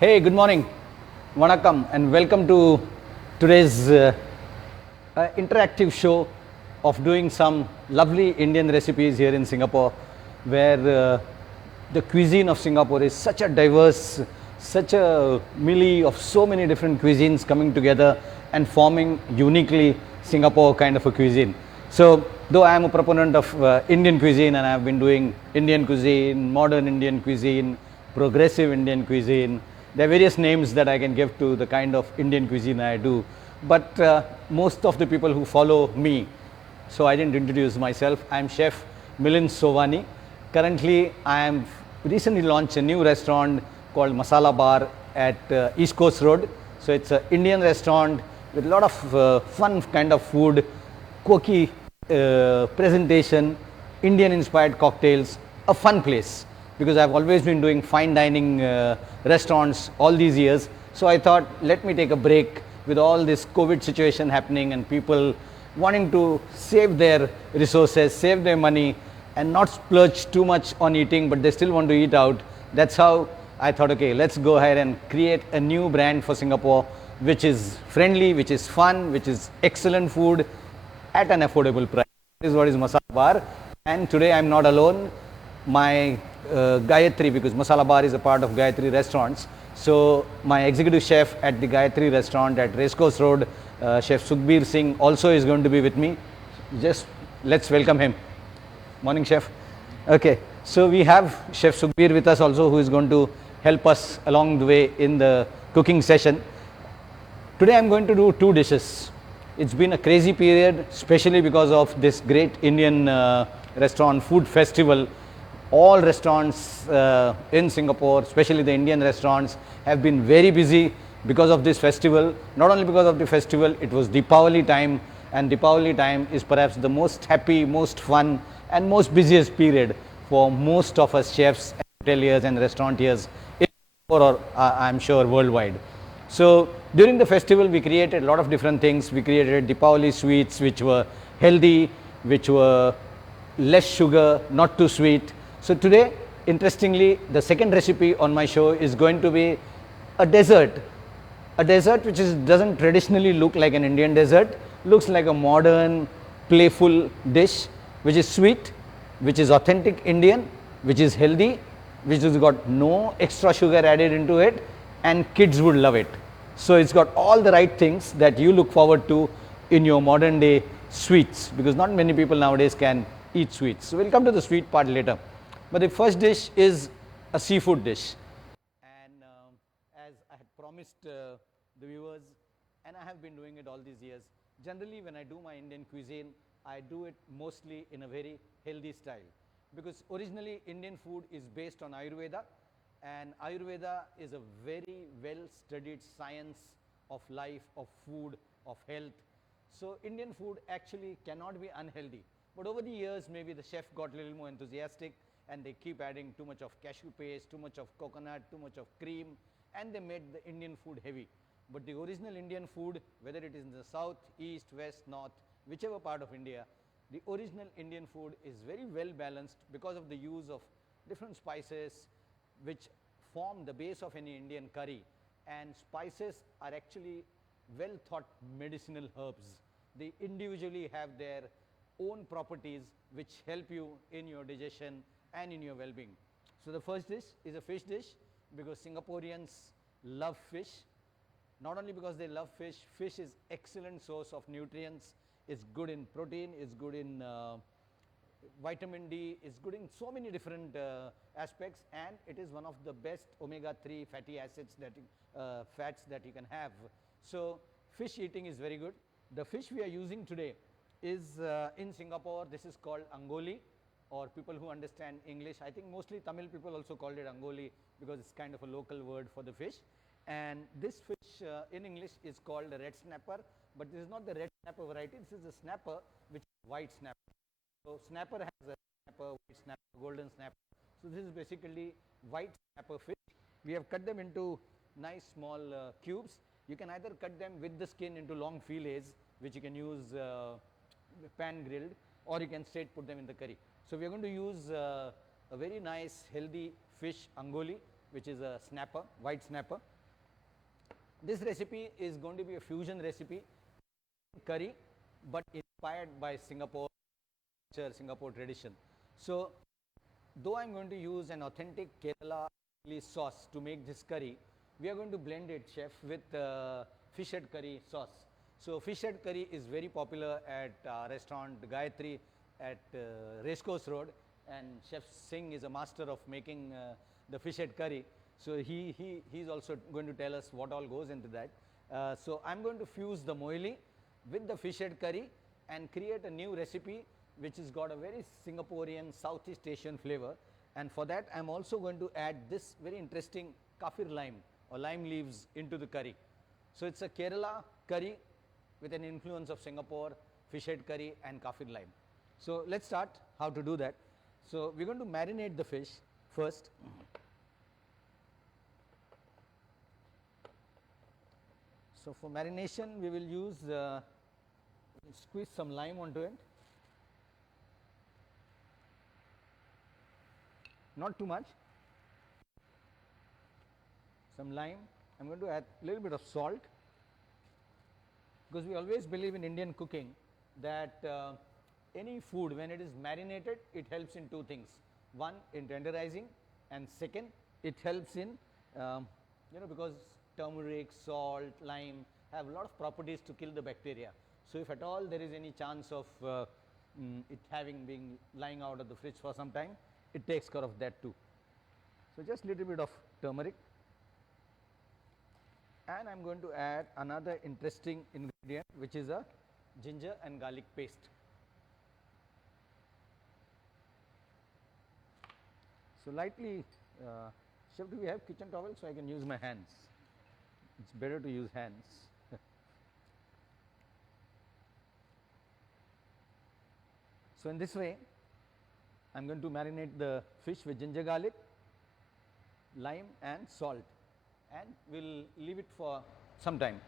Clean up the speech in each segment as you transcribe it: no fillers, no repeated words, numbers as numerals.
Hey, good morning, Vanakkam, and welcome to today's interactive show of doing some lovely Indian recipes here in Singapore, where the cuisine of Singapore is such a diverse, such a melee of so many different cuisines coming together and forming uniquely Singapore kind of a cuisine. So, though I am a proponent of Indian cuisine and I have been doing Indian cuisine, modern Indian cuisine, progressive Indian cuisine, there are various names that I can give to the kind of Indian cuisine I do, but most of the people who follow me, so I didn't introduce myself. I am Chef Milind Sovani. Currently, I am recently launched a new restaurant called Masala Bar at East Coast Road. So it's an Indian restaurant with a lot of fun kind of food, quirky presentation, Indian inspired cocktails, a fun place, because I've always been doing fine dining restaurants all these years. So I thought, let me take a break with all this COVID situation happening and people wanting to save their resources, save their money, and not splurge too much on eating, but they still want to eat out. That's how I thought, okay, let's go ahead and create a new brand for Singapore, which is friendly, which is fun, which is excellent food at an affordable price. This is what is Masala Bar. And today I'm not alone. My Gayatri, because Masala Bar is a part of Gayatri Restaurants. So my executive chef at the Gayatri Restaurant at Racecourse Road, Chef Sukhbir Singh, also is going to be with me. Just let's welcome him. Morning, Chef. Okay, so we have Chef Sukhbir with us also, who is going to help us along the way in the cooking session. Today I'm going to do two dishes. It's been a crazy period, especially because of this great Indian restaurant food festival. All restaurants in Singapore, especially the Indian restaurants, have been very busy because of this festival. Not only because of the festival, it was Deepavali time, and Deepavali time is perhaps the most happy, most fun, and most busiest period for most of us chefs, hoteliers, and restaurateurs in Singapore, or I'm sure worldwide. So during the festival, we created a lot of different things. We created Deepavali sweets, which were healthy, which were less sugar, not too sweet. So today, interestingly, the second recipe on my show is going to be a dessert which doesn't traditionally look like an Indian dessert, looks like a modern, playful dish, which is sweet, which is authentic Indian, which is healthy, which has got no extra sugar added into it, and kids would love it. So it's got all the right things that you look forward to in your modern day sweets, because not many people nowadays can eat sweets. So we'll come to the sweet part later. But the first dish is a seafood dish. And as I had promised the viewers, and I have been doing it all these years, generally when I do my Indian cuisine, I do it mostly in a very healthy style. Because originally Indian food is based on Ayurveda, and Ayurveda is a very well studied science of life, of food, of health. So Indian food actually cannot be unhealthy. But over the years, maybe the chef got a little more enthusiastic and they keep adding too much of cashew paste, too much of coconut, too much of cream, and they made the Indian food heavy. But the original Indian food, whether it is in the south, east, west, north, whichever part of India, the original Indian food is very well balanced because of the use of different spices which form the base of any Indian curry. And spices are actually well thought medicinal herbs. They individually have their own properties which help you in your digestion and in your well-being. So the first dish is a fish dish, because Singaporeans love fish. Not only because they love fish, fish is excellent source of nutrients. It's good in protein, it's good in vitamin D, it's good in so many different aspects, and it is one of the best omega-3 fatty acids that fats that you can have. So fish eating is very good. The fish we are using today is in Singapore, this is called Angoli, or people who understand English, I think mostly Tamil people also called it Angoli, because it's kind of a local word for the fish. And this fish in English is called a red snapper, but this is not the red snapper variety, this is a snapper which is white snapper. So snapper has a snapper, white snapper, golden snapper. So this is basically white snapper fish. We have cut them into nice small cubes. You can either cut them with the skin into long fillets, which you can use pan grilled, or you can straight put them in the curry. So we are going to use a very nice healthy fish Angoli. which is a snapper, white snapper. This recipe is going to be a fusion recipe, curry, but inspired by Singapore culture, Singapore tradition. So, though I am going to use an authentic Kerala sauce to make this curry, we are going to blend it, chef, with fish head curry sauce. So, fish head curry is very popular at restaurant Gayatri at Racecourse Road, and Chef Singh is a master of making the fish head curry. So, he's also going to tell us what all goes into that. So, I am going to fuse the moily with the fish head curry and create a new recipe which has got a very Singaporean Southeast Asian flavor, and for that I am also going to add this very interesting kaffir lime or lime leaves into the curry. So, it is a Kerala curry with an influence of Singapore, fish head curry and kaffir lime. So, let us start how to do that. So, we are going to marinate the fish first. So, for marination we will use squeeze some lime onto it, not too much, some lime. I am going to add a little bit of salt, because we always believe in Indian cooking that any food when it is marinated, it helps in two things. One, in tenderizing, and second, it helps in because turmeric, salt, lime have a lot of properties to kill the bacteria. So, if at all there is any chance of it been lying out of the fridge for some time, it takes care of that too. So, just little bit of turmeric, and I am going to add another interesting ingredient, which is a ginger and garlic paste. So, lightly, chef, do we have kitchen towel so I can use my hands? It is better to use hands. So, in this way I am going to marinate the fish with ginger garlic, lime and salt, and we will leave it for some time.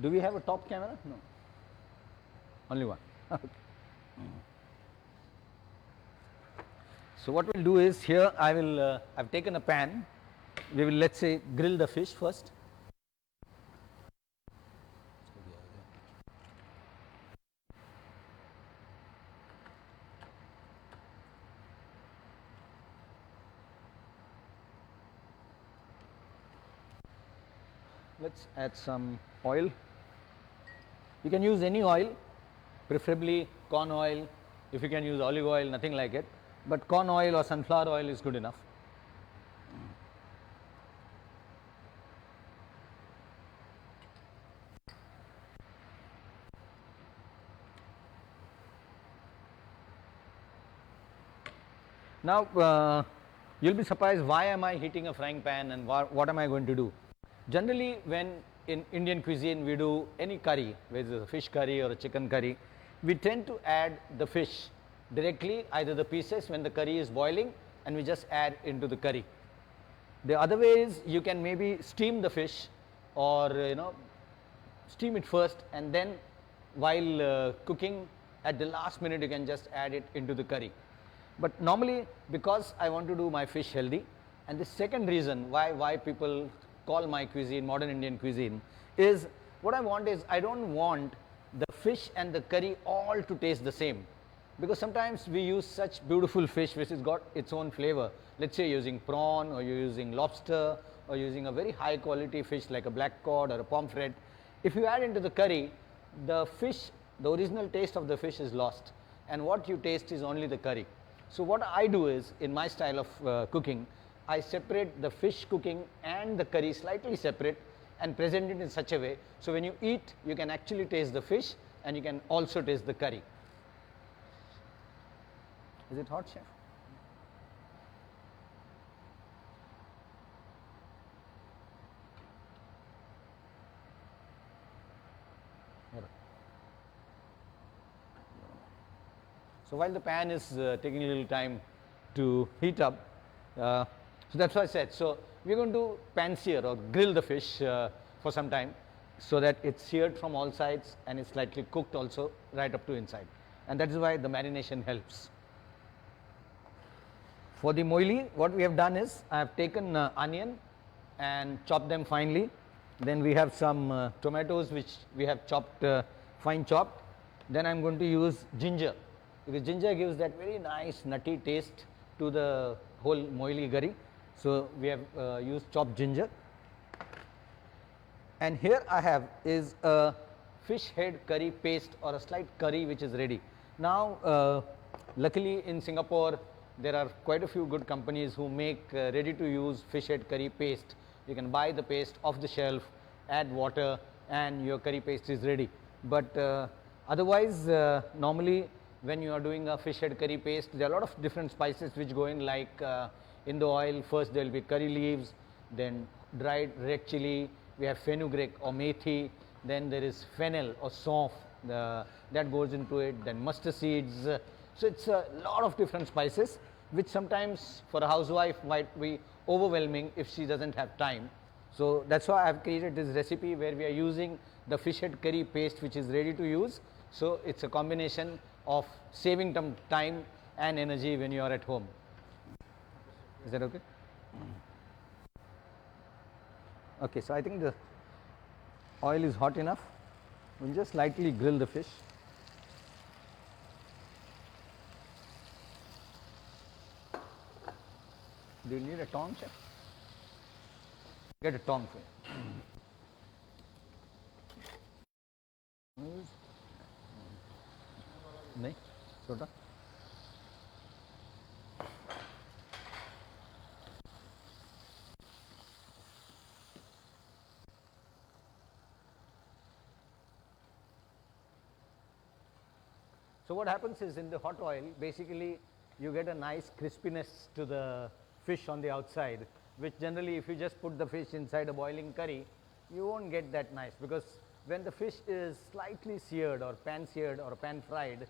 Do we have a top camera? No, only one. Okay. So, what we will do is, here I have taken a pan, we will, let us say, grill the fish first. Let us add some oil. You can use any oil, preferably corn oil. If you can use olive oil, nothing like it, but corn oil or sunflower oil is good enough. Now, you will be surprised why am I heating a frying pan and what am I going to do. Generally, when in Indian cuisine we do any curry, whether it is a fish curry or a chicken curry, we tend to add the fish directly, either the pieces when the curry is boiling, and we just add into the curry. The other way is you can maybe steam the fish, or steam it first, and then while cooking at the last minute you can just add it into the curry. But normally, because I want to do my fish healthy, and the second reason why people call my cuisine modern Indian cuisine is, what I want is, I do not want the fish and the curry all to taste the same, because sometimes we use such beautiful fish which has got its own flavor. Let us say you are using prawn, or you are using lobster, or using a very high quality fish like a black cod or a pomfret. If you add into the curry, the fish, the original taste of the fish is lost, and what you taste is only the curry. So, what I do is, in my style of cooking, I separate the fish cooking and the curry slightly separate and present it in such a way, so when you eat you can actually taste the fish and you can also taste the curry. Is it hot, chef? So, while the pan is taking a little time to heat up, so that is why I said, so we are going to pan sear or grill the fish for some time, so that it is seared from all sides and is slightly cooked also right up to inside. and that is why the marination helps. For the moily, what we have done is I have taken onion and chopped them finely. Then we have some tomatoes which we have chopped fine chopped. Then I am going to use ginger, because ginger gives that very nice nutty taste to the whole moily curry. So we have used chopped ginger. And here I have is a fish head curry paste or a slight curry which is ready. Now luckily in Singapore there are quite a few good companies who make ready to use fish head curry paste. You can buy the paste off the shelf, add water, and your curry paste is ready. But otherwise normally when you are doing a fish head curry paste, there are a lot of different spices which go in, like in the oil. First there will be curry leaves, then dried red chili, we have fenugreek or methi, then there is fennel or saunf that goes into it, then mustard seeds. So it's a lot of different spices which sometimes for a housewife might be overwhelming if she doesn't have time. So that's why I have created this recipe where we are using the fish head curry paste which is ready to use. So it's a combination of saving some time and energy when you are at home. Is that okay? Okay, so I think the oil is hot enough. We'll just lightly grill the fish. Do you need a tong, chef? Get a tong for you. नहीं छोटा. So what happens is, in the hot oil basically you get a nice crispiness to the fish on the outside, which generally if you just put the fish inside a boiling curry you won't get that nice, because when the fish is slightly seared or pan fried,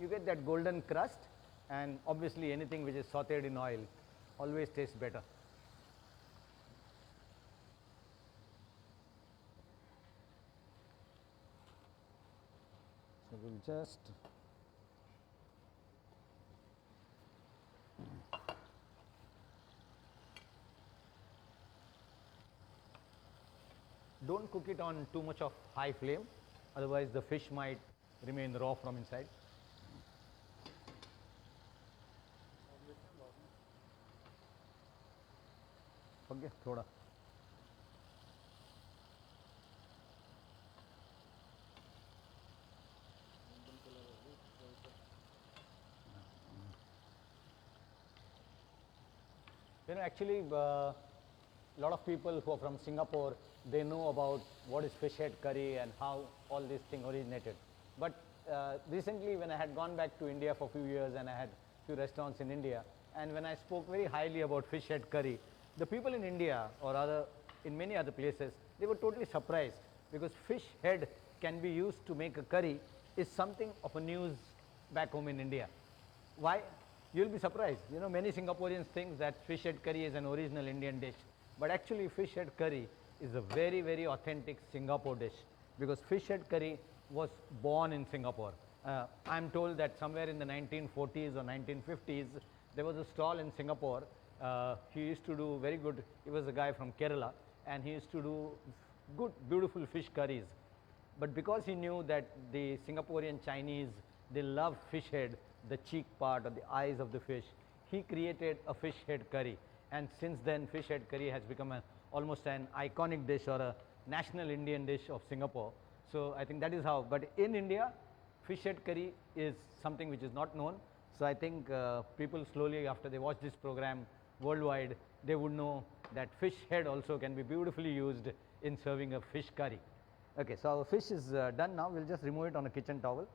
you get that golden crust, and obviously anything which is sauteed in oil always tastes better. So we'll just don't cook it on too much of high flame, otherwise the fish might remain raw from inside. Okay, thoda. Actually a lot of people who are from Singapore, they know about what is fish head curry and how all this thing originated. But recently when I had gone back to India for a few years and I had few restaurants in India, and when I spoke very highly about fish head curry, the people in India or in many other places, they were totally surprised, because fish head can be used to make a curry is something of a news back home in India. Why? You'll be surprised. Many Singaporeans think that fish head curry is an original Indian dish, but actually fish head curry is a very, very authentic Singapore dish, because fish head curry was born in Singapore. I'm told that somewhere in the 1940s or 1950s, there was a stall in Singapore. He used to do very good. He was a guy from Kerala, and he used to do good, beautiful fish curries. But because he knew that the Singaporean Chinese, they love fish head, the cheek part or the eyes of the fish, he created a fish head curry. And since then, fish head curry has become almost an iconic dish or a national Indian dish of Singapore. So I think that is how. But in India, fish head curry is something which is not known. So I think people slowly, after they watch this program worldwide, they would know that fish head also can be beautifully used in serving a fish curry. Okay, so our fish is done now. We'll just remove it on a kitchen towel.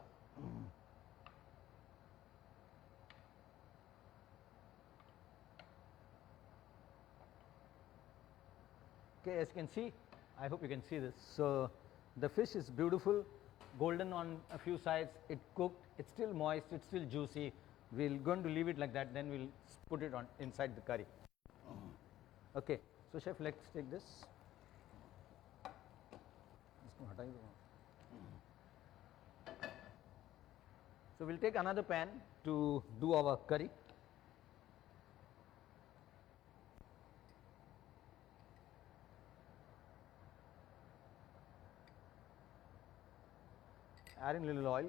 Okay, as you can see, I hope you can see this. So the fish is beautiful, golden on a few sides. It cooked, it's still moist, it's still juicy. We're going to leave it like that, then we'll put it on inside the curry. Okay, so chef, let's take this. So we'll take another pan to do our curry. Add in little oil.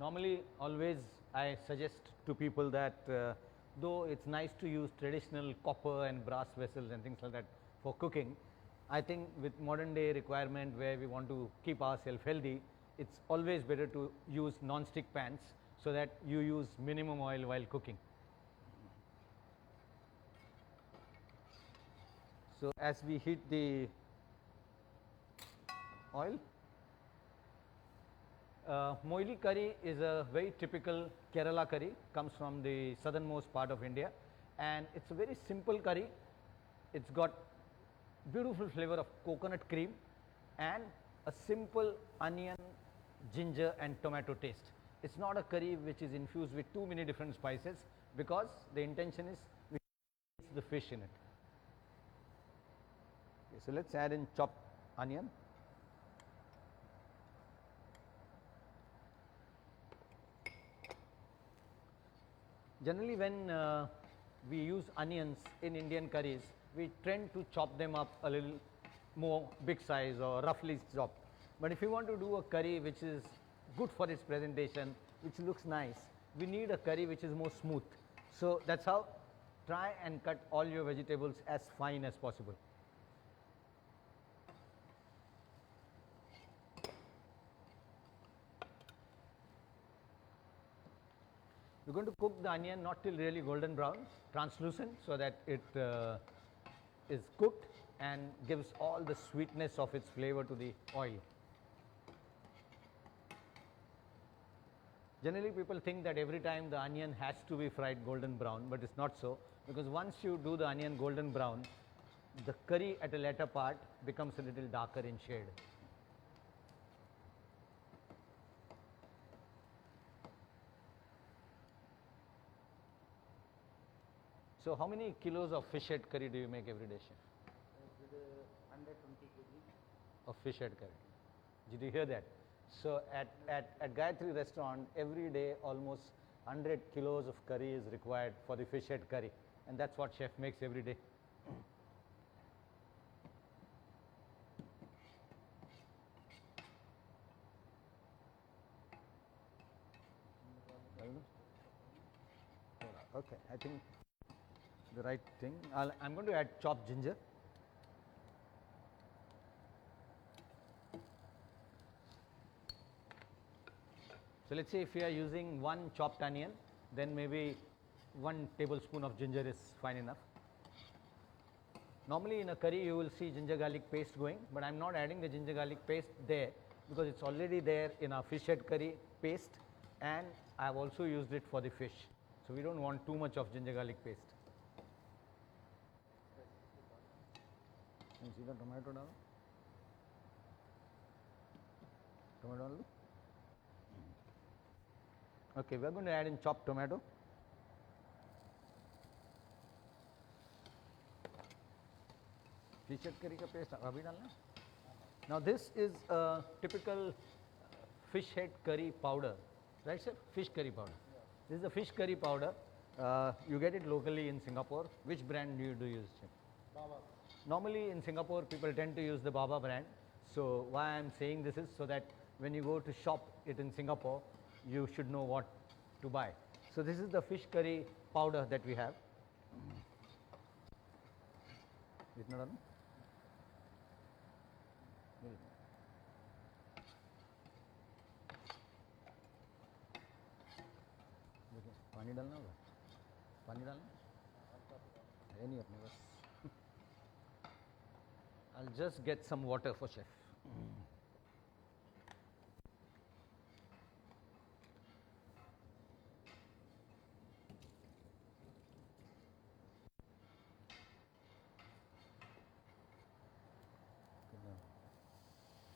Normally, always I suggest to people that though it's nice to use traditional copper and brass vessels and things like that for cooking, I think with modern day requirement where we want to keep ourselves healthy, it's always better to use non-stick pans so that you use minimum oil while cooking. So as we heat the oil, moily curry is a very typical Kerala curry, comes from the southernmost part of India, and it's a very simple curry. It's got beautiful flavor of coconut cream and a simple onion, ginger and tomato taste. It's not a curry which is infused with too many different spices, because the intention is we use the fish in it. Okay, so let's add in chopped onion. Generally, when we use onions in Indian curries, we tend to chop them up a little more big size or roughly chopped. But if you want to do a curry which is good for its presentation, which looks nice, we need a curry which is more smooth. So that's how try and cut all your vegetables as fine as possible. We're going to cook the onion not till really golden brown, translucent, so that it is cooked and gives all the sweetness of its flavor to the oil. Generally, people think that every time the onion has to be fried golden brown, but it's not so, because once you do the onion golden brown, the curry at a later part becomes a little darker in shade. So how many kilos of fish head curry do you make every day, chef? With 120 kg of fish head curry. Did you hear that? So at Gayatri restaurant, every day almost 100 kilos of curry is required for the fish head curry, and that's what chef makes every day. Okay, I think the right thing. I'm going to add chopped ginger. So let's say if you are using one chopped onion, then maybe 1 tablespoon of ginger is fine enough. Normally in a curry you will see ginger garlic paste going, but I'm not adding the ginger garlic paste there because it's already there in our fish head curry paste, and I've also used it for the fish. So we don't want too much of ginger garlic paste. And see the tomato now? Tomato. Okay, we are going to add in chopped tomato. Fish head curry का paste अभी डालना. Now this is a typical fish head curry powder, right sir? Fish curry powder. Yeah. This is a fish curry powder. You get it locally in Singapore. Which brand do you use, chef? Baba. Normally in Singapore people tend to use the Baba brand. So why I am saying this is so that when you go to shop it in Singapore, you should know what to buy. So this is the fish curry powder that we have. Itna डालूं? देखिए पानी डालना होगा. पानी डालना है नहीं अपने पास. I'll just get some water for chef.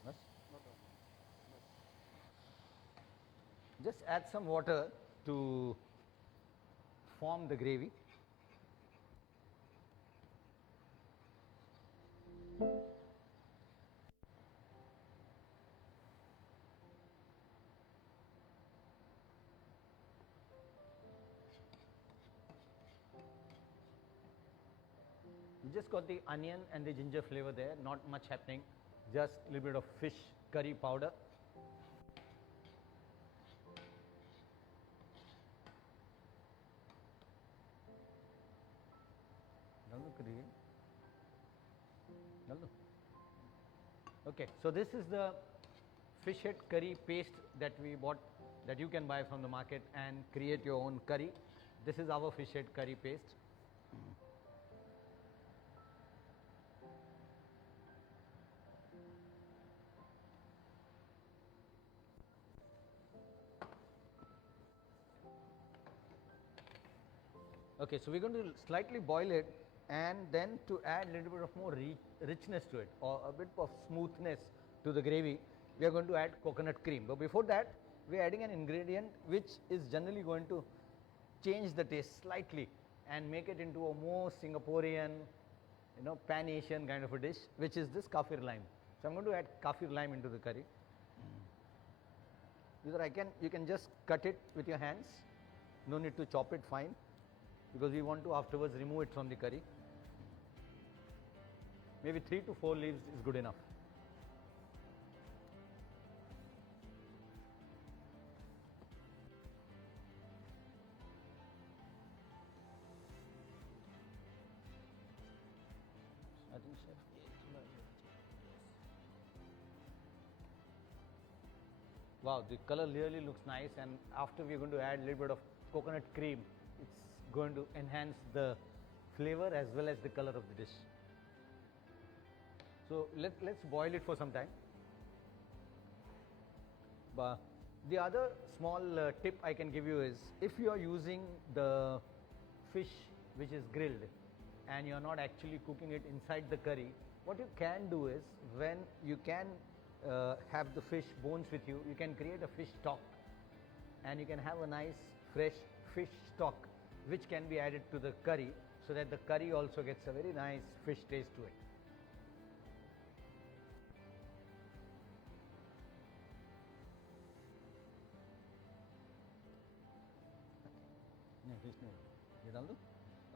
Bas? Just add some water to form the gravy. You just got the onion and the ginger flavor there, not much happening, just a little bit of fish curry powder. Okay, so this is the fish head curry paste that we bought, that you can buy from the market and create your own curry. This is our fish head curry paste. Okay, so we're going to slightly boil it, and then to add a little bit of more richness to it, or a bit of smoothness to the gravy, we are going to add coconut cream. But before that, we are adding an ingredient which is generally going to change the taste slightly and make it into a more Singaporean, pan Asian kind of a dish, which is this kaffir lime. So I'm going to add kaffir lime into the curry. Either you can just cut it with your hands, no need to chop it fine, because we want to afterwards remove it from the curry. Maybe 3 to 4 leaves is good enough. I think chef. Wow, the color really looks nice, and after we are going to add a little bit of coconut cream, it's going to enhance the flavor as well as the color of the dish. So let's boil it for some time. But the other small tip I can give you is, if you are using the fish which is grilled and you are not actually cooking it inside the curry, what you can do is, when you can have the fish bones with you, you can create a fish stock, and you can have a nice fresh fish stock which can be added to the curry, so that the curry also gets a very nice fish taste to it.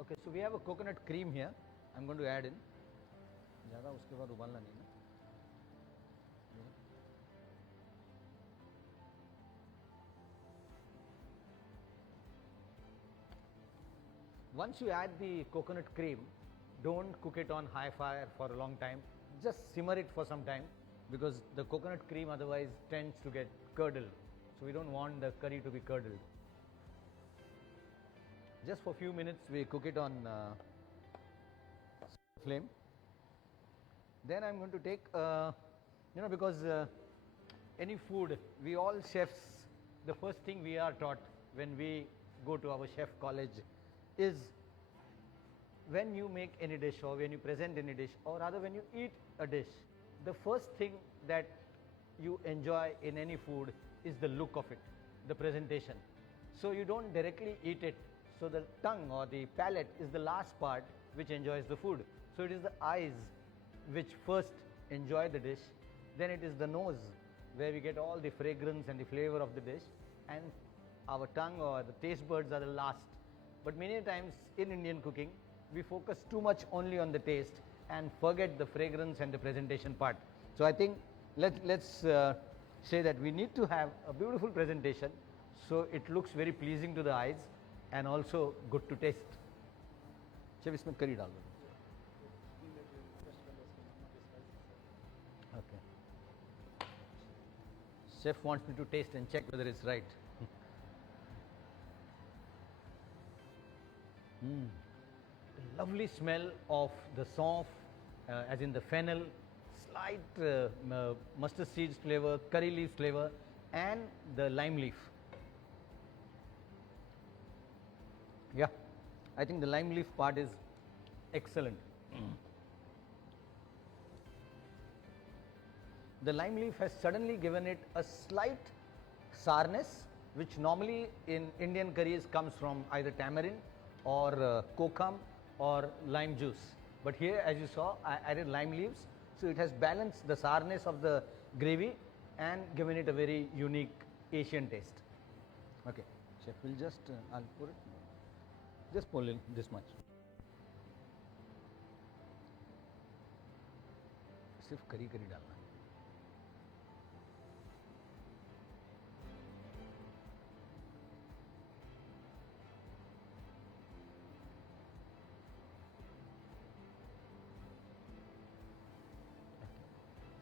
Okay, so we have a coconut cream here. I'm going to add in. ज़्यादा उसके बाद उबालना नहीं ना. Once you add the coconut cream, don't cook it on high fire for a long time. Just simmer it for some time, because the coconut cream otherwise tends to get curdled. So we don't want the curry to be curdled. Just for a few minutes we cook it on flame. Then I'm going to take, because any food, we all chefs, the first thing we are taught when we go to our chef college is, when you make any dish or when you present any dish, or rather when you eat a dish, the first thing that you enjoy in any food is the look of it, the presentation. So you don't directly eat it. So the tongue or the palate is the last part which enjoys the food. So it is the eyes which first enjoy the dish, then it is the nose where we get all the fragrance and the flavor of the dish, and our tongue or the taste buds are the last. But many times in Indian cooking, we focus too much only on the taste and forget the fragrance and the presentation part. So I think let's say that we need to have a beautiful presentation, so it looks very pleasing to the eyes and also good to taste. चलिए इसमें करी डाल दो. Okay. Chef wants me to taste and check whether it's right. The lovely smell of the saunf, as in the fennel, slight mustard seeds flavor, curry leaf flavor, and the lime leaf. Yeah, I think the lime leaf part is excellent. The lime leaf has suddenly given it a slight sourness, which normally in Indian curries comes from either tamarind or kokum or lime juice. But here, as you saw, I added lime leaves, so it has balanced the sourness of the gravy and given it a very unique Asian taste. Okay, chef, we'll just, I'll pour it. Just pour this much. सिर्फ करी करी डालना है.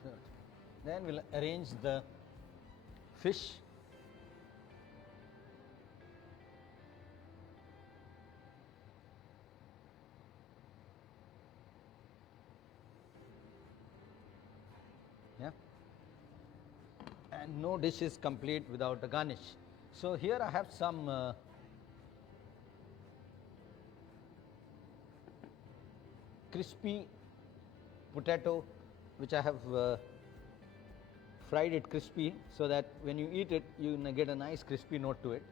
Good. Then we'll arrange the fish. Yeah. And no dish is complete without a garnish. So here I have some crispy potato, which I have fried it crispy so that when you eat it, you get a nice crispy note to it.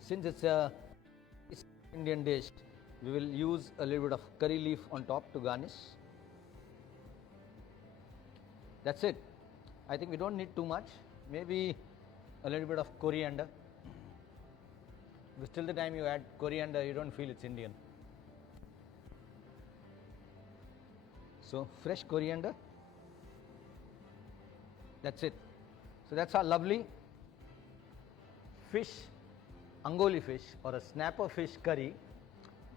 Since it's a Indian dish, we will use a little bit of curry leaf on top to garnish. That's it. I think we don't need too much. Maybe a little bit of coriander. Because till the time you add coriander, you don't feel it's Indian. So fresh coriander. That's it. So that's our lovely fish, Angoli fish or a snapper fish curry,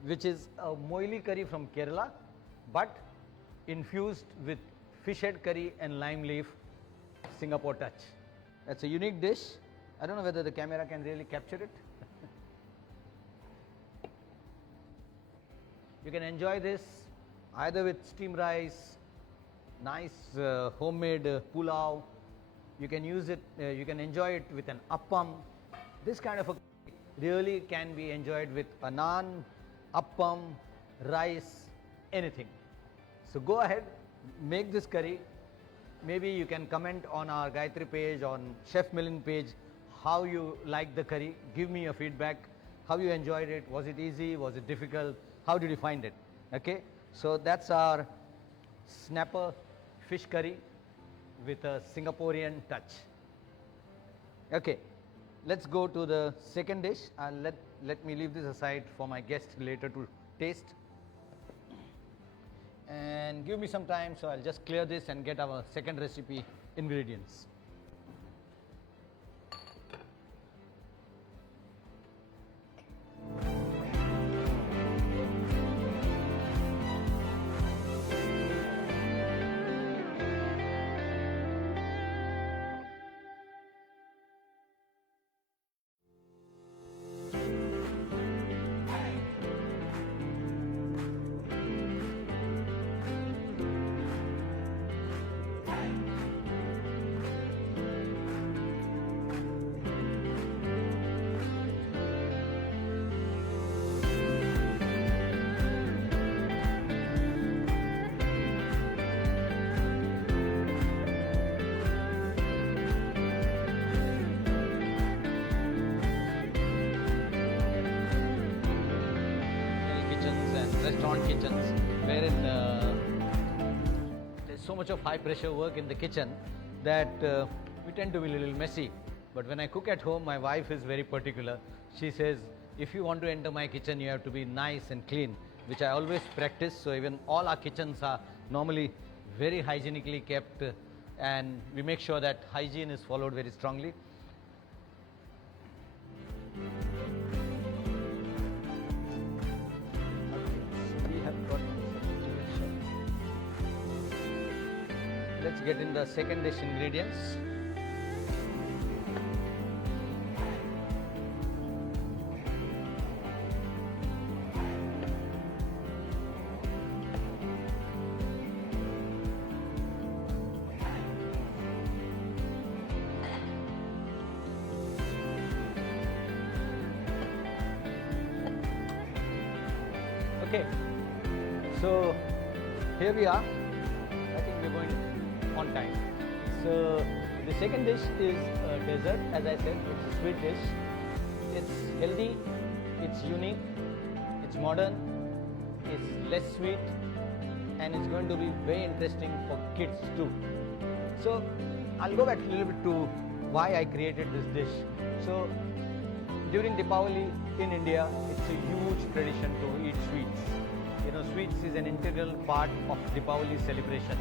which is a moily curry from Kerala, but infused with fish head curry and lime leaf Singapore touch. That's a unique dish. I don't know whether the camera can really capture it. You can enjoy this either with steamed rice, nice homemade pulao. You can use it, you can enjoy it with an appam. This kind of a curry really can be enjoyed with a naan, appam, rice, anything. So go ahead, make this curry. Maybe you can comment on our Gayatri page, on Chef Millen page, how you like the curry. Give me your feedback, how you enjoyed it. Was it easy? Was it difficult? How did you find it? Okay, so that's our snapper fish curry with a Singaporean touch. Okay, let's go to the second dish. Let me leave this aside for my guest later to taste. And give me some time, so I'll just clear this and get our second recipe ingredients. Restaurant kitchens wherein there's so much of high pressure work in the kitchen that we tend to be a little messy. But when I cook at home, my wife is very particular. She says, if you want to enter my kitchen, you have to be nice and clean, which I always practice. So even all our kitchens are normally very hygienically kept, and we make sure that hygiene is followed very strongly. Let's get in the second dish ingredients. Okay, so here we are. I think we're going on time. So the second dish is a dessert. As I said, it's a sweet dish. It's healthy, it's unique, it's modern, it's less sweet, and it's going to be very interesting for kids too. So I'll go back a little bit to why I created this dish. So during Deepavali in India, it's a huge tradition to eat sweets. Sweets is an integral part of Deepavali celebration.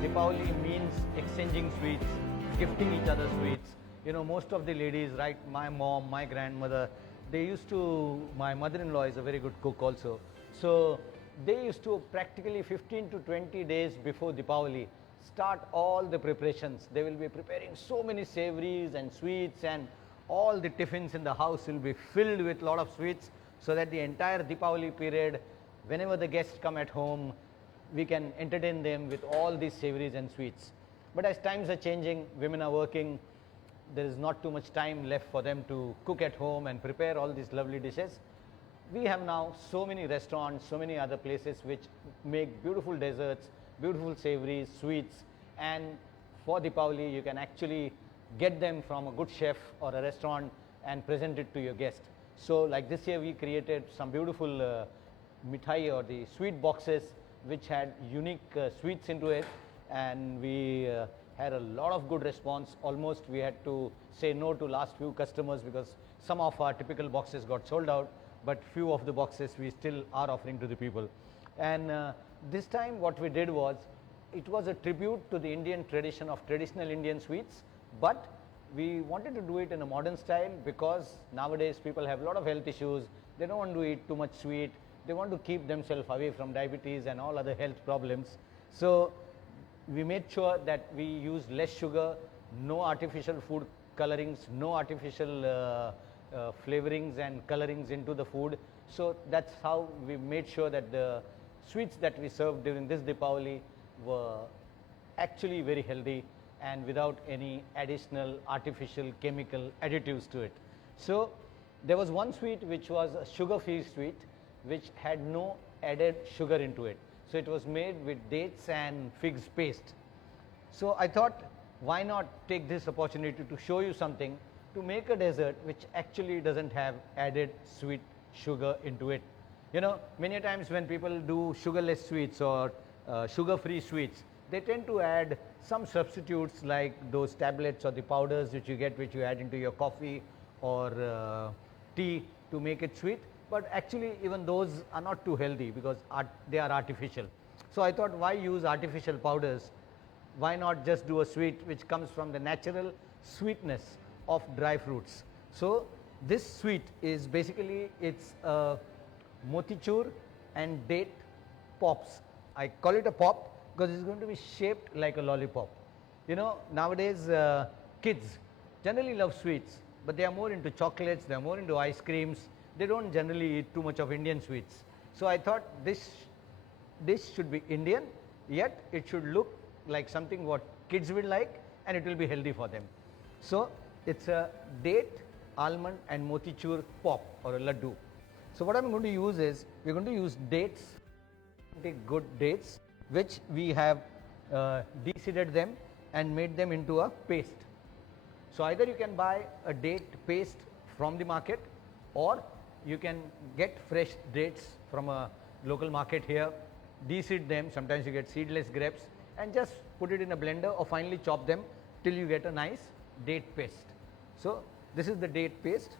Deepavali means exchanging sweets, gifting each other sweets. Most of the ladies, right, my mom, my grandmother, my mother-in-law is a very good cook also. So they used to practically 15 to 20 days before Deepavali start all the preparations. They will be preparing so many savories and sweets, and all the tiffins in the house will be filled with lot of sweets, so that the entire Deepavali period, whenever the guests come at home, we can entertain them with all these savories and sweets. But as times are changing, women are working, there is not too much time left for them to cook at home and prepare all these lovely dishes. We have now so many restaurants, so many other places which make beautiful desserts, beautiful savories, sweets, and for Deepavali you can actually get them from a good chef or a restaurant and present it to your guest. So like this year we created some beautiful mithai, or the sweet boxes, which had unique sweets into it, and we had a lot of good response. Almost we had to say no to last few customers because some of our typical boxes got sold out, but few of the boxes we still are offering to the people. And this time what we did was, it was a tribute to the Indian tradition of traditional Indian sweets, but we wanted to do it in a modern style, because nowadays people have a lot of health issues. They don't want to eat too much sweet. They want to keep themselves away from diabetes and all other health problems. So we made sure that we use less sugar, no artificial food colorings, no artificial flavorings and colorings into the food. So that's how we made sure that the sweets that we served during this Deepavali were actually very healthy and without any additional artificial chemical additives to it. So there was one sweet which was a sugar-free sweet, which had no added sugar into it. So it was made with dates and figs paste. So I thought, why not take this opportunity to show you something, to make a dessert which actually doesn't have added sweet sugar into it. Many times when people do sugarless sweets or sugar-free sweets, they tend to add some substitutes like those tablets or the powders which you add into your coffee or tea to make it sweet. But actually even those are not too healthy because they are artificial. So I thought, why use artificial powders? Why not just do a sweet which comes from the natural sweetness of dry fruits? So this sweet is basically, it's motichoor and date pops. I call it a pop because it's going to be shaped like a lollipop. Nowadays kids generally love sweets, but they are more into chocolates, they are more into ice creams. They don't generally eat too much of Indian sweets. So I thought this dish should be Indian, yet it should look like something what kids will like, and it will be healthy for them. So it's a date, almond and motichoor pop, or a laddoo. So what I'm going to use is, we're going to use dates, take good dates, which we have de-seeded them and made them into a paste. So either you can buy a date paste from the market, or you can get fresh dates from a local market here, de-seed them, sometimes you get seedless grapes, and just put it in a blender or finely chop them till you get a nice date paste. So this is the date paste.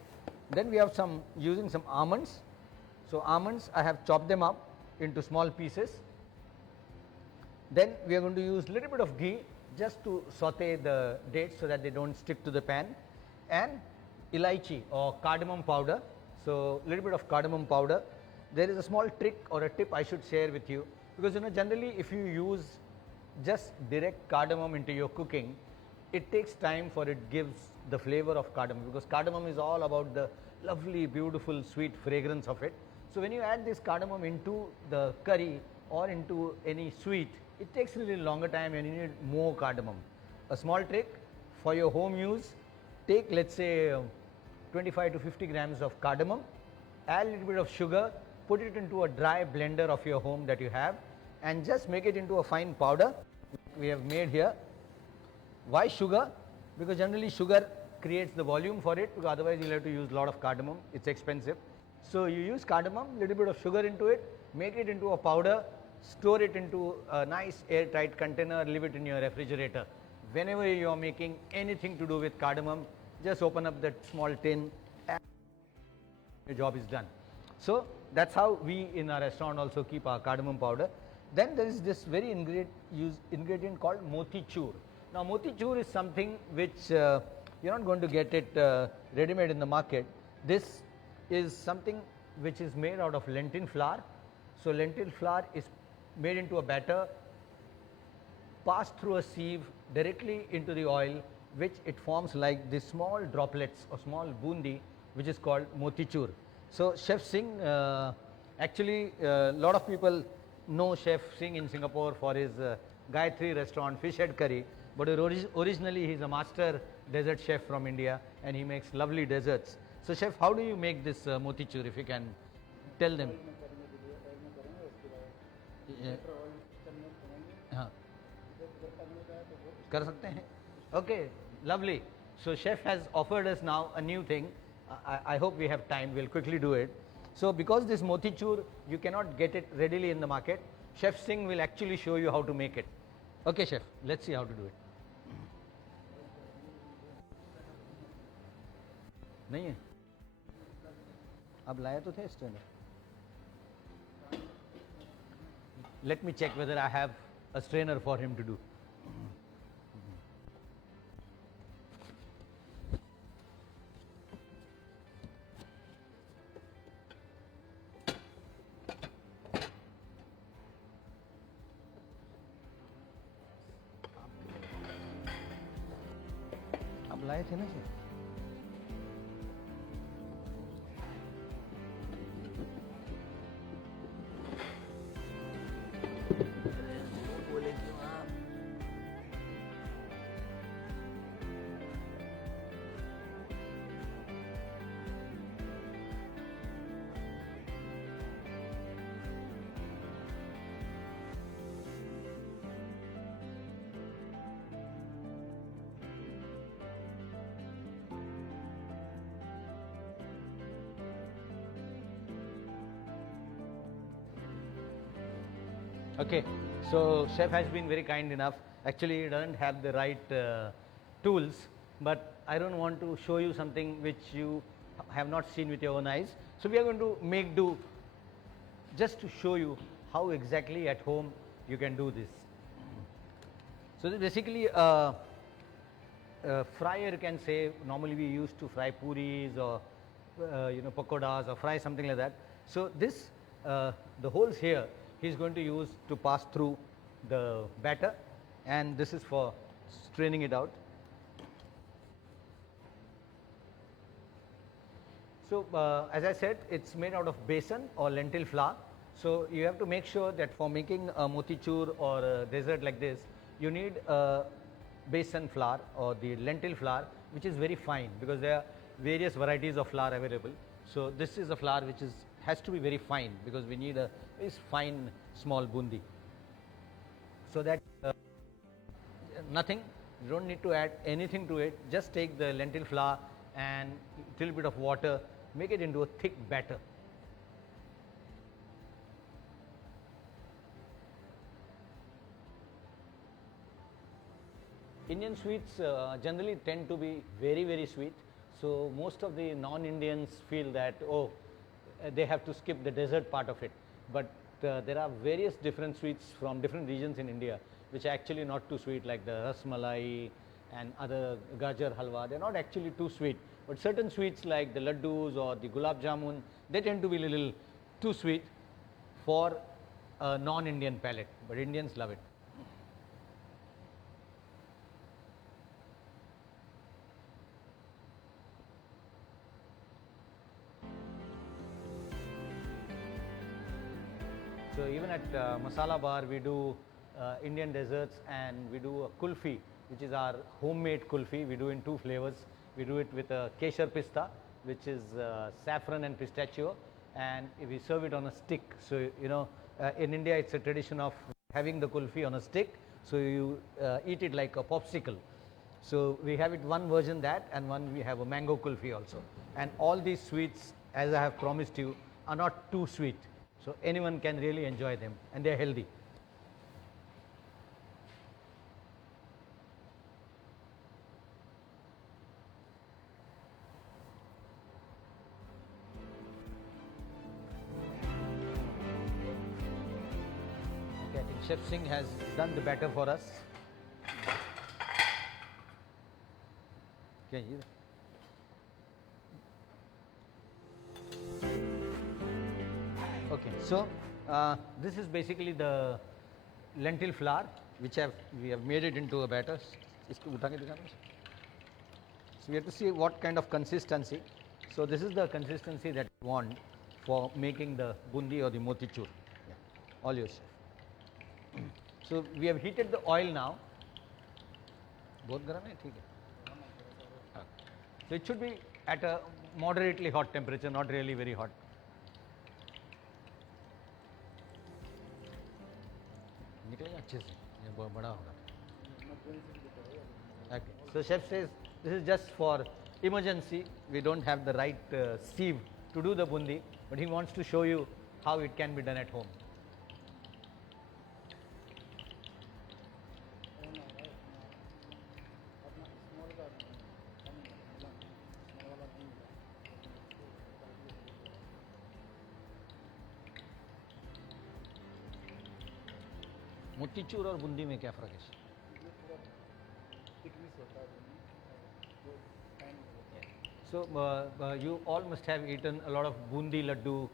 Then we have using some almonds. So almonds, I have chopped them up into small pieces. Then we are going to use little bit of ghee just to saute the dates so that they don't stick to the pan, and elaichi or cardamom powder. So little bit of cardamom powder. There is a small trick or a tip I should share with you, because generally if you use just direct cardamom into your cooking, it takes time for it gives the flavor of cardamom, because cardamom is all about the lovely, beautiful, sweet fragrance of it. So when you add this cardamom into the curry or into any sweet, it takes a little longer time and you need more cardamom. A small trick for your home use: take, let's say, 25 to 50 grams of cardamom, add a little bit of sugar, put it into a dry blender of your home that you have, and just make it into a fine powder we have made here. Why sugar? Because generally sugar creates the volume for it, because otherwise you'll have to use a lot of cardamom, it's expensive. So you use cardamom, little bit of sugar into it, make it into a powder, store it into a nice airtight container, leave it in your refrigerator. Whenever you are making anything to do with cardamom, just open up that small tin and your job is done. So that's how we in our restaurant also keep our cardamom powder. Then there is this very ingredient called motichoor. Now motichoor is something which you're not going to get it ready-made in the market. This is something which is made out of lentil flour. So lentil flour is made into a batter, passed through a sieve directly into the oil, which it forms like these small droplets or small bundi, which is called motichoor. So Chef Singh, actually a lot of people know Chef Singh in Singapore for his Gayatri restaurant fish head curry, but originally he is a master dessert chef from India and he makes lovely desserts. So Chef, how do you make this motichoor, if you can tell them? Oil में करने के लिए oil में करेंगे, उसके बाद Yeah. फिर oil चलने बनाएंगे, हाँ, इधर करने का है तो वो कर सकते हैं. Okay, lovely. So Chef has offered us now a new thing. I hope we have time, we'll quickly do it. So because this motichoor, you cannot get it readily in the market, Chef Singh will actually show you how to make it. Okay Chef, let's see how to do it. नहीं है, अब लाया तो थे strainer. Let me check whether I have a strainer for him to do. अब लाए थे ना सर. बोले क्यों आप? Okay, so Chef has been very kind enough. Actually, he doesn't have the right tools, but I don't want to show you something which you have not seen with your own eyes. So we are going to make do just to show you how exactly at home you can do this. So this basically fryer, you can say. Normally we used to fry puris or pakodas or fry something like that. So this the holes here he is going to use to pass through the batter, and this is for straining it out. So as I said, it's made out of besan or lentil flour. So you have to make sure that for making a motichoor or a dessert like this, you need a besan flour or the lentil flour, which is very fine, because there are various varieties of flour available. So this is a flour which has to be very fine, because we need a very fine small bundi. So that nothing, you don't need to add anything to it. Just take the lentil flour and a little bit of water, make it into a thick batter. Indian sweets generally tend to be very, very sweet. So most of the non-Indians feel that, they have to skip the dessert part of it. But there are various different sweets from different regions in India which are actually not too sweet, like the ras malai and other gajar halwa. They are not actually too sweet. But certain sweets like the laddoos or the gulab jamun, they tend to be a little too sweet for a non-Indian palate. But Indians love it. So even at Masala Bar, we do Indian desserts, and we do a kulfi, which is our homemade kulfi. We do in two flavors. We do it with a kesher pista, which is saffron and pistachio, and we serve it on a stick. So in India, it's a tradition of having the kulfi on a stick. So you eat it like a popsicle. So we have it one version that, and one we have a mango kulfi also. And all these sweets, as I have promised you, are not too sweet. So anyone can really enjoy them, and they are healthy. Chef Singh has done the batter for us. Okay, so this is basically the lentil flour which we have made it into a batter. So we have to see what kind of consistency. So this is the consistency that we want for making the bundi or the motichoor. Yeah. All yours, chef. So we have heated the oil now. बहुत गर्म है, ठीक है. So it should be at a moderately hot temperature, not really very hot. निकलेगा अच्छे से, ये बहुत बड़ा होगा. Okay. So chef says this is just for emergency. We don't have the right sieve to do the bundi, but he wants to show you how it can be done at home. Motichoor और बूंदी में क्या फ़र्क है? So you all must have eaten a lot of bundi laddoo.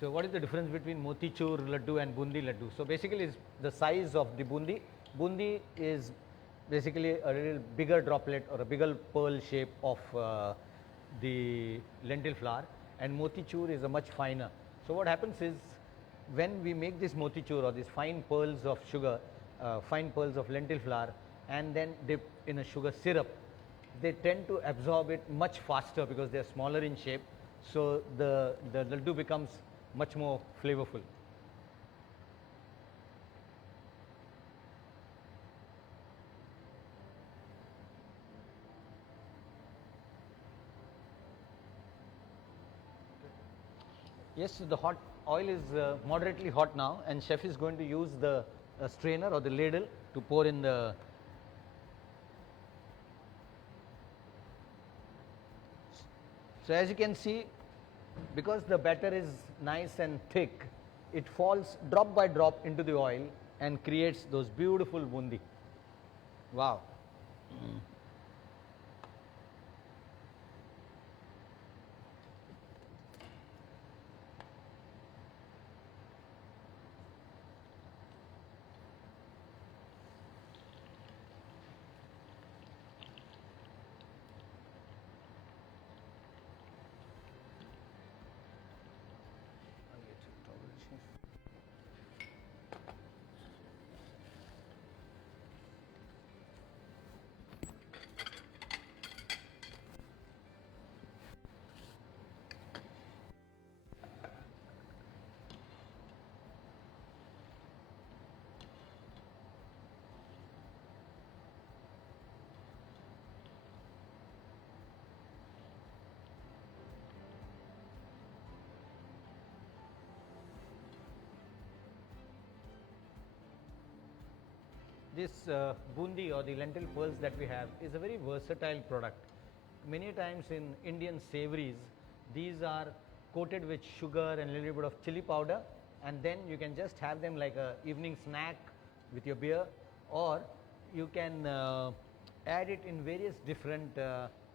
So what is the difference between motichoor laddoo and bundi laddoo? So basically it's the size of the bundi. Bundi is basically a little bigger droplet or a bigger pearl shape of the lentil flour, and motichoor is a much finer. So what happens is, when we make this motichoor or these fine pearls of sugar, fine pearls of lentil flour, and then dip in a sugar syrup, they tend to absorb it much faster because they are smaller in shape. So the laddu becomes much more flavorful. Yes, so the hot oil is moderately hot now, and chef is going to use the strainer or the ladle to pour in the. So as you can see, because the batter is nice and thick, it falls drop by drop into the oil and creates those beautiful bundi. Wow. This bundi or the lentil pearls that we have is a very versatile product. Many times in Indian savories, these are coated with sugar and a little bit of chili powder, and then you can just have them like a evening snack with your beer, or you can add it in various different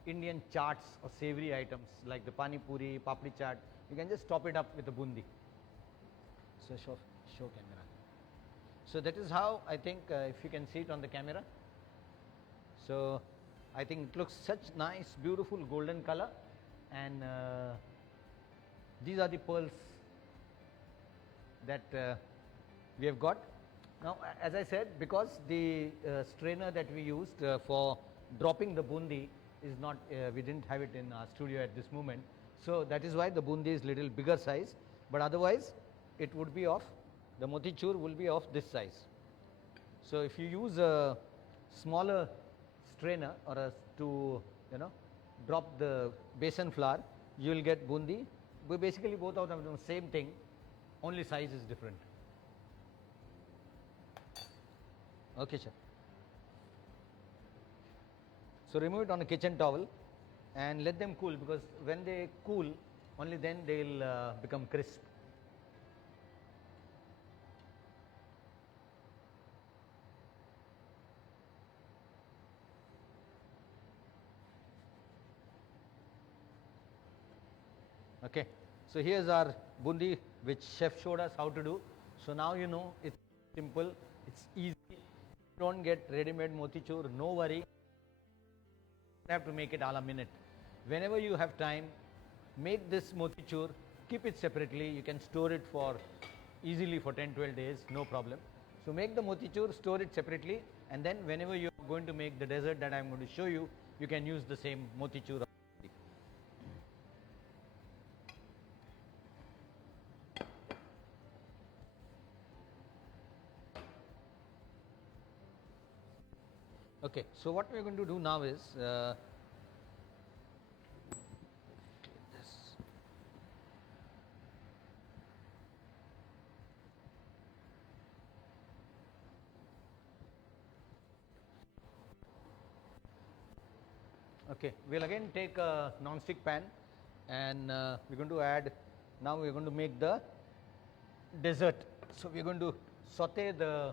Indian chaats or savory items like the pani puri, papdi chaat. You can just top it up with the bundi. So show camera. So that is how I think, if you can see it on the camera. So I think it looks such nice, beautiful golden color, and these are the pearls that we have got. Now, as I said, because the strainer that we used for dropping the bundi is not, we didn't have it in our studio at this moment. So that is why the bundi is little bigger size, but otherwise it would be of, the motichoor will be of this size. So if you use a smaller strainer or to drop the besan flour, you will get bundi. But basically both of them are the same thing, only size is different. Okay, sir. So remove it on a kitchen towel and let them cool, because when they cool, only then they will become crisp. Okay, so here's our bundi which chef showed us how to do. So now you know it's simple, it's easy. Don't get ready-made motichoor, no worry. You have to make it a la minute. Whenever you have time, make this motichoor, keep it separately. You can store it for easily for 10-12 days, no problem. So make the motichoor, store it separately, and then whenever you are going to make the dessert that I am going to show you, you can use the same motichoor. Okay, so what we are going to do now is this. Okay, we'll again take a non-stick pan and we're going to add, now we're going to make the dessert. So we're going to saute the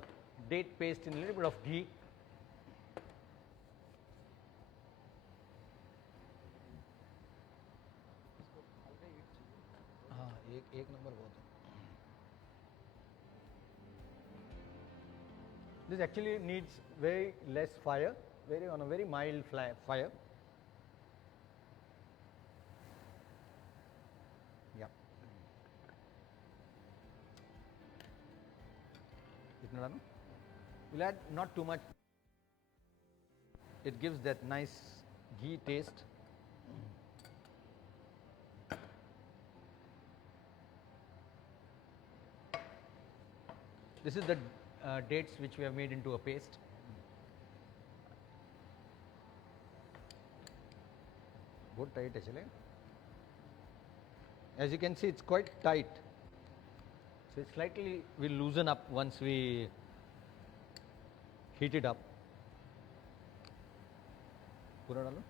date paste in a little bit of ghee. इसको हल्का heat चाहिए। हाँ, एक number बहुत है. This actually needs very less fire, very on a very mild fire. Yeah. Itna done? We'll add not too much. It gives that nice ghee taste. This is the dates which we have made into a paste. Good tight actually. As you can see, it's quite tight. So it slightly will loosen up once we heat it up. Pura डालो.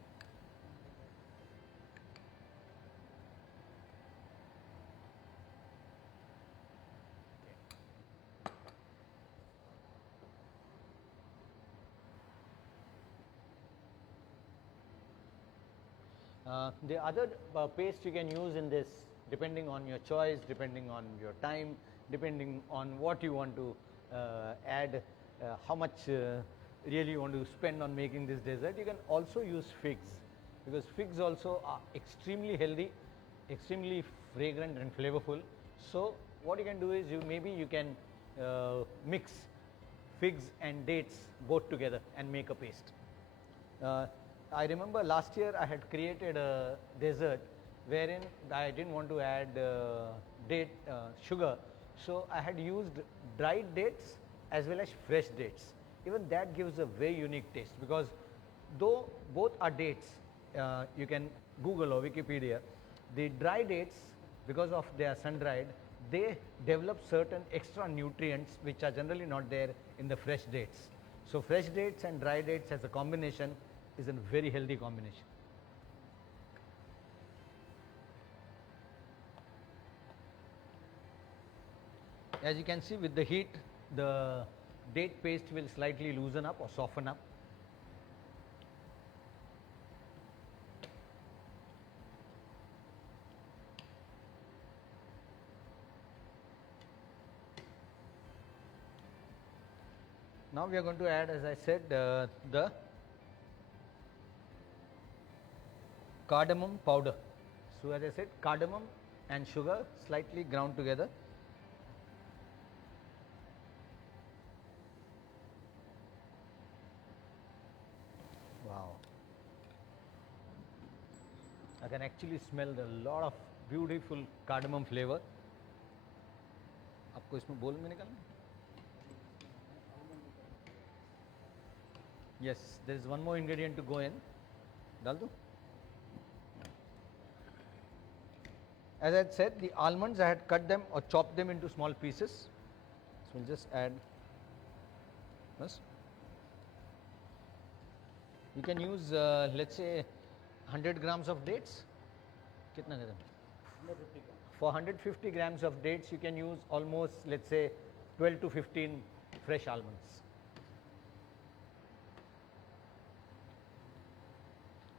The other paste you can use in this, depending on your choice, depending on your time, depending on what you want to add, how much really you want to spend on making this dessert. You can also use figs, because figs also are extremely healthy, extremely fragrant and flavorful. So what you can do is you can mix figs and dates both together and make a paste. I remember last year I had created a dessert wherein I didn't want to add sugar, so I had used dried dates as well as fresh dates. Even that gives a very unique taste, because though both are dates, you can Google or Wikipedia, the dry dates, because of they are sun dried, they develop certain extra nutrients which are generally not there in the fresh dates. So fresh dates and dry dates as a combination is a very healthy combination. As you can see, with the heat, the date paste will slightly loosen up or soften up. Now we are going to add, as I said, the cardamom powder. So as I said, cardamom and sugar slightly ground together. Wow. I can actually smell a lot of beautiful cardamom flavor. आपको इसमें बोल में निकालना? Yes, there is one more ingredient to go in. डाल दूँ? As I had said, the almonds, I had cut them or chopped them into small pieces. So we'll just add this. You can use, let's say, 100 grams of dates. कितना देते हैं? 150 का। For 150 grams of dates, you can use almost, let's say, 12 to 15 fresh almonds.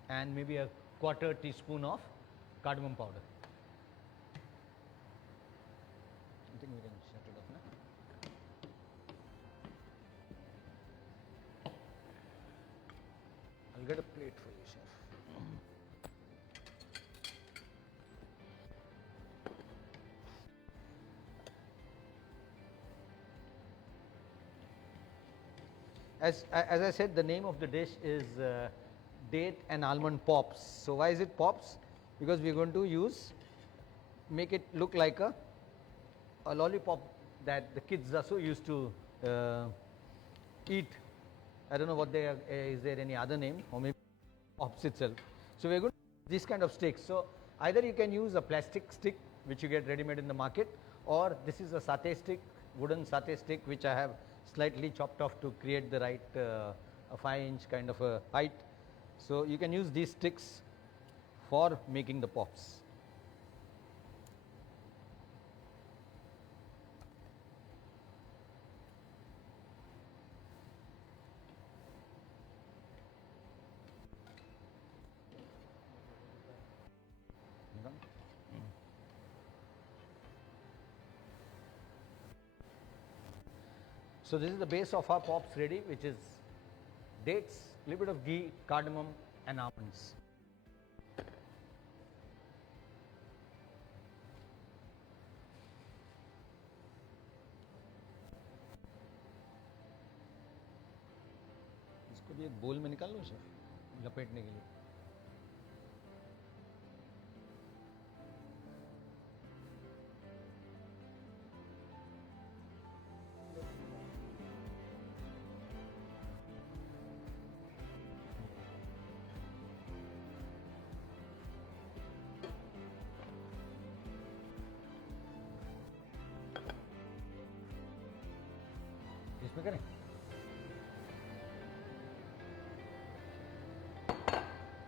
And maybe a quarter teaspoon of cardamom powder. think we can shut it off now. I'll get a plate for you, chef. As I said, the name of the dish is date and almond pops. So why is it pops? Because we are going to make it look like a lollipop that the kids are so used to eat. I don't know what they are, is there any other name, or maybe pops itself. So we are going to use this kind of sticks. So either you can use a plastic stick which you get ready made in the market, or this is a satay stick, wooden satay stick, which I have slightly chopped off to create the right a 5-inch kind of a height. So you can use these sticks for making the pops. So this is the base of our pops ready, which is dates, little bit of ghee, cardamom and almonds. इसको भी एक बोल में निकाल लो chef, लपेटने के लिए. इसमें करें.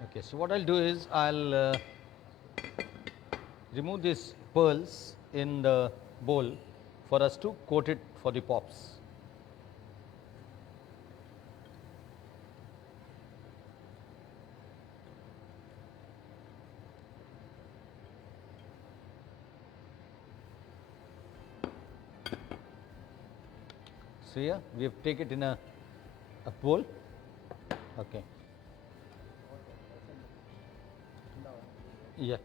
Okay, so what I'll do is I'll remove these pearls in the bowl for us to coat it for the pops. So here we have taken it in a bowl. Okay. Yeah.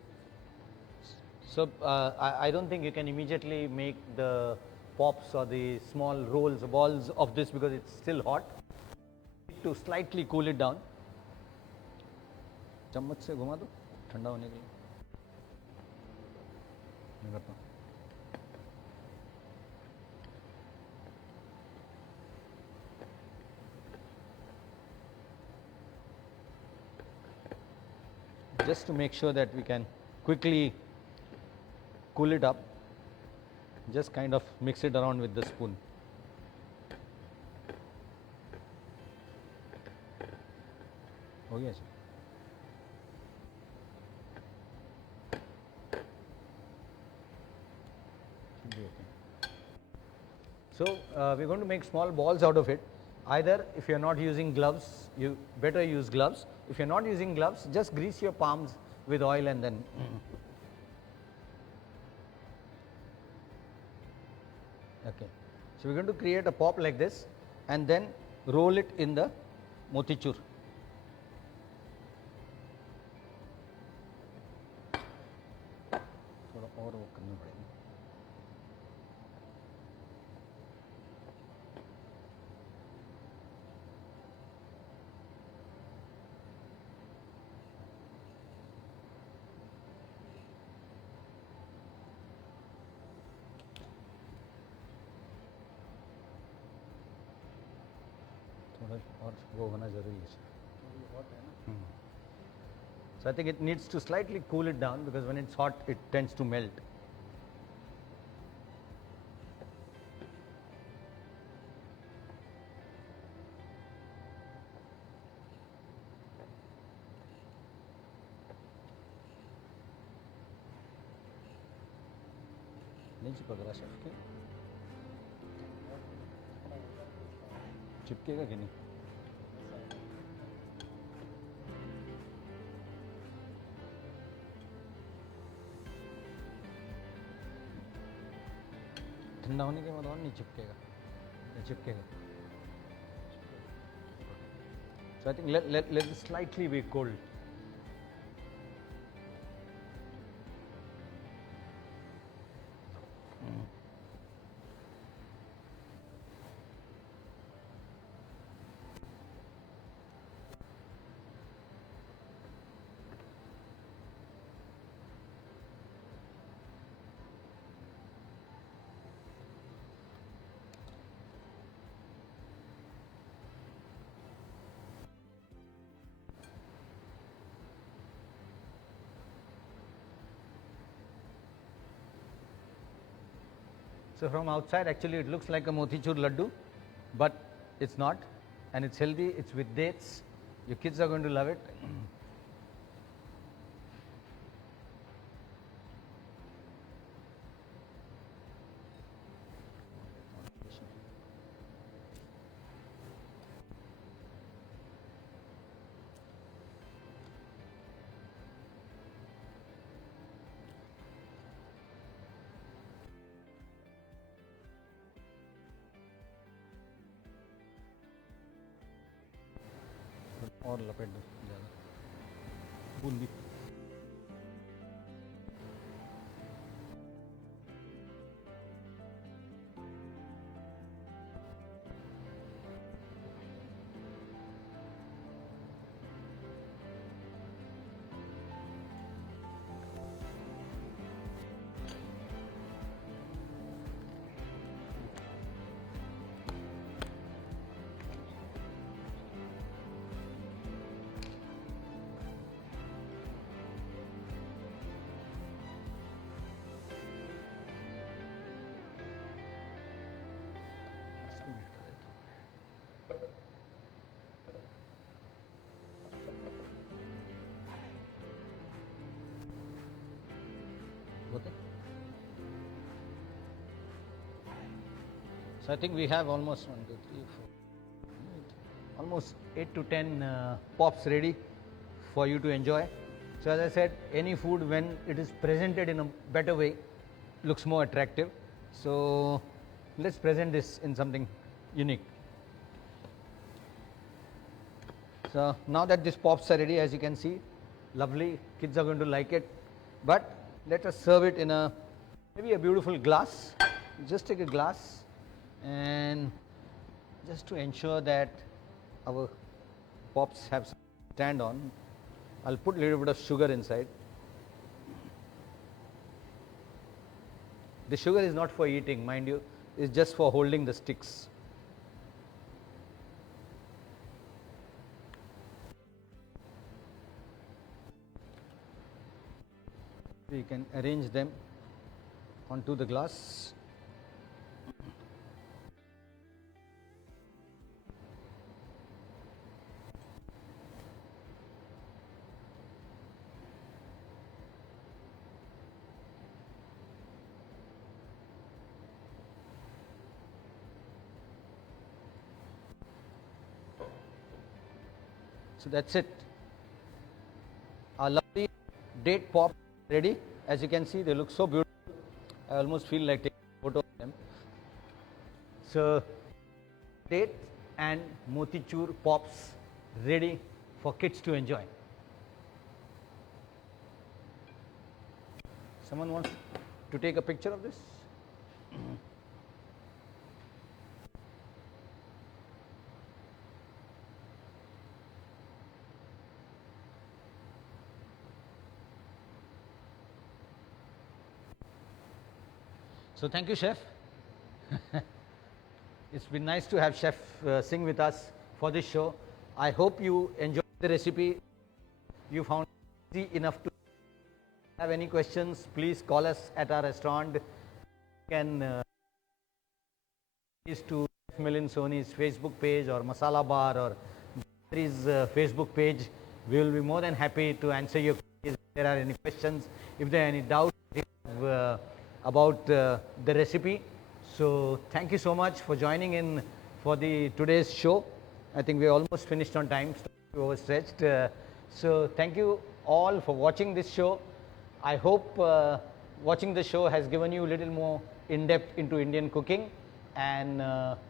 So I don't think you can immediately make the pops or the small rolls, balls of this because it's still hot. To slightly cool it down. चम्मच से घुमा दो ठंडा होने के लिए. मैं करता हूँ. Just to make sure that we can quickly cool it up, just kind of mix it around with the spoon. Oh yes. Should be okay. So we're going to make small balls out of it. Either if you're not using gloves, you better use gloves. If you're not using gloves, just grease your palms with oil and then. Okay. So we're going to create a pop like this and then roll it in the motichoor. थोड़ा और वो करना पड़ेगा. और वो होना ज़रूरी है. So I think it needs to slightly cool it down because when it's hot it tends to melt. नहीं चिपक रहा शेफ के? चिपकेगा कि नहीं? ठंडा होने के बाद और नहीं चिपकेगा, या चिपकेगा? So I think let it slightly be cold. So from outside actually it looks like a motichoor laddu, but it's not, and it's healthy, it's with dates. Your kids are going to love it. और लपेट दो ज़्यादा Bundi. Okay. So I think we have almost 1, 2, 3, 4, almost 8 to 10 pops ready for you to enjoy. So as I said, any food when it is presented in a better way looks more attractive. So let's present this in something unique. So now that these pops are ready, as you can see, lovely, kids are going to like it. But let us serve it in a maybe a beautiful glass. Just take a glass, and just to ensure that our pops have some stand on, I'll put a little bit of sugar inside. The sugar is not for eating, mind you, it's just for holding the sticks. We can arrange them onto the glass. So that's it. Our lovely date pop ready. As you can see, they look so beautiful. I almost feel like taking a photo of them. So date and motichoor pops ready for kids to enjoy. Someone wants to take a picture of this? So thank you, Chef. It's been nice to have Chef sing with us for this show. I hope you enjoyed the recipe. You found it easy enough to have any questions. Please call us at our restaurant. You can please to Chef Milind Sony's Facebook page or Masala Bar or his Facebook page. We will be more than happy to answer your questions if there are any questions, if there are any doubts about the recipe. So thank you so much for joining in for the today's show. I think we almost finished on time, we overstretched. So thank you all for watching this show. I hope watching the show has given you a little more in-depth into Indian cooking, and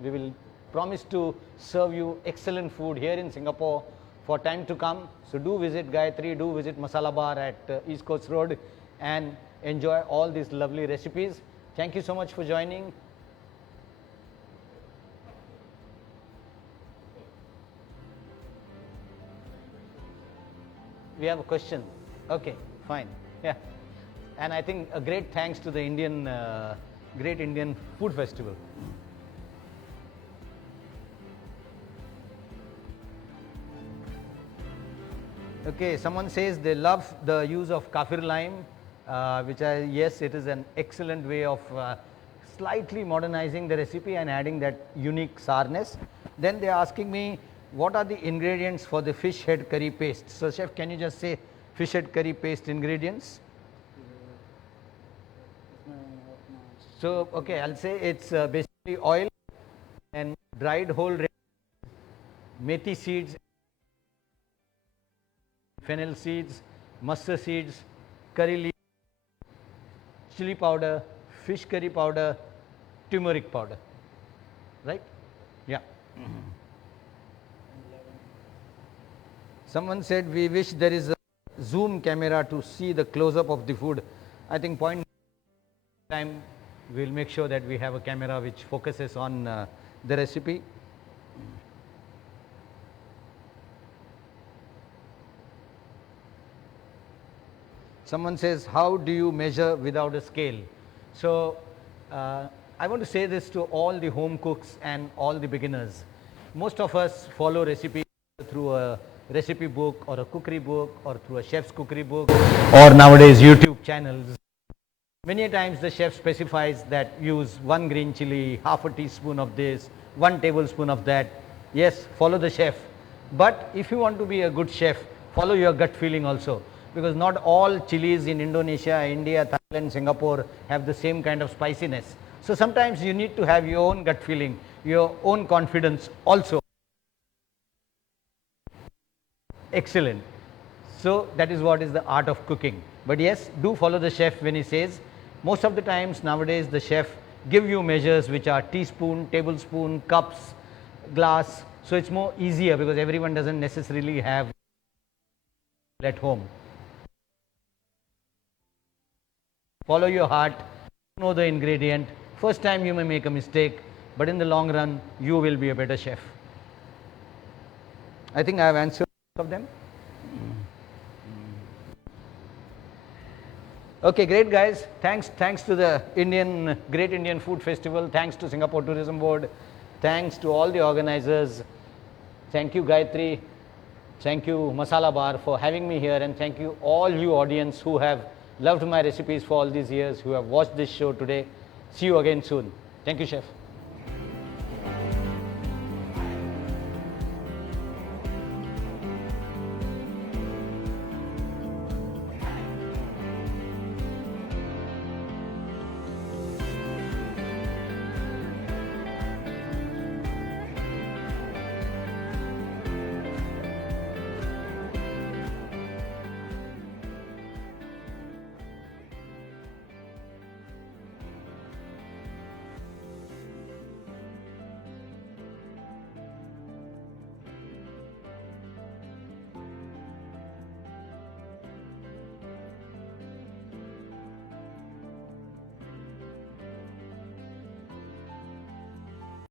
we will promise to serve you excellent food here in Singapore for time to come. So do visit Gayatri, do visit Masala Bar at East Coast Road and enjoy all these lovely recipes. Thank you so much for joining. We have a question. Okay, fine. Yeah. And I think a great thanks to the Great Indian Food Festival. Okay, someone says they love the use of kaffir lime, yes, it is an excellent way of slightly modernizing the recipe and adding that unique sourness. Then they are asking me, what are the ingredients for the fish head curry paste? So chef, can you just say fish head curry paste ingredients? So, okay, I'll say it's basically oil and dried whole methi seeds, fennel seeds, mustard seeds, curry leaves, chili powder, fish curry powder, turmeric powder, right? Yeah. Someone said we wish there is a zoom camera to see the close-up of the food. I think point time we'll make sure that we have a camera which focuses on the recipe. Someone says, how do you measure without a scale? So I want to say this to all the home cooks and all the beginners. Most of us follow recipes through a recipe book or a cookery book or through a chef's cookery book or nowadays YouTube channels. Many times the chef specifies that use 1 green chili, half a teaspoon of this, 1 tablespoon of that. Yes, follow the chef. But if you want to be a good chef, follow your gut feeling also. Because not all chilies in Indonesia, India, Thailand, Singapore have the same kind of spiciness. So sometimes you need to have your own gut feeling, your own confidence also. Excellent. So that is what is the art of cooking. But yes, do follow the chef when he says. Most of the times nowadays the chef give you measures which are teaspoon, tablespoon, cups, glass. So it's more easier because everyone doesn't necessarily have at home. Follow your heart, know the ingredient. First time you may make a mistake, but in the long run you will be a better chef. I think I have answered most of them. Okay, great guys. Thanks to the Great Indian Food Festival. Thanks to Singapore Tourism Board. Thanks to all the organizers. Thank you Gayatri. Thank you Masala Bar for having me here, and thank you all you audience who have loved my recipes for all these years, who have watched this show today. See you again soon. Thank you, chef.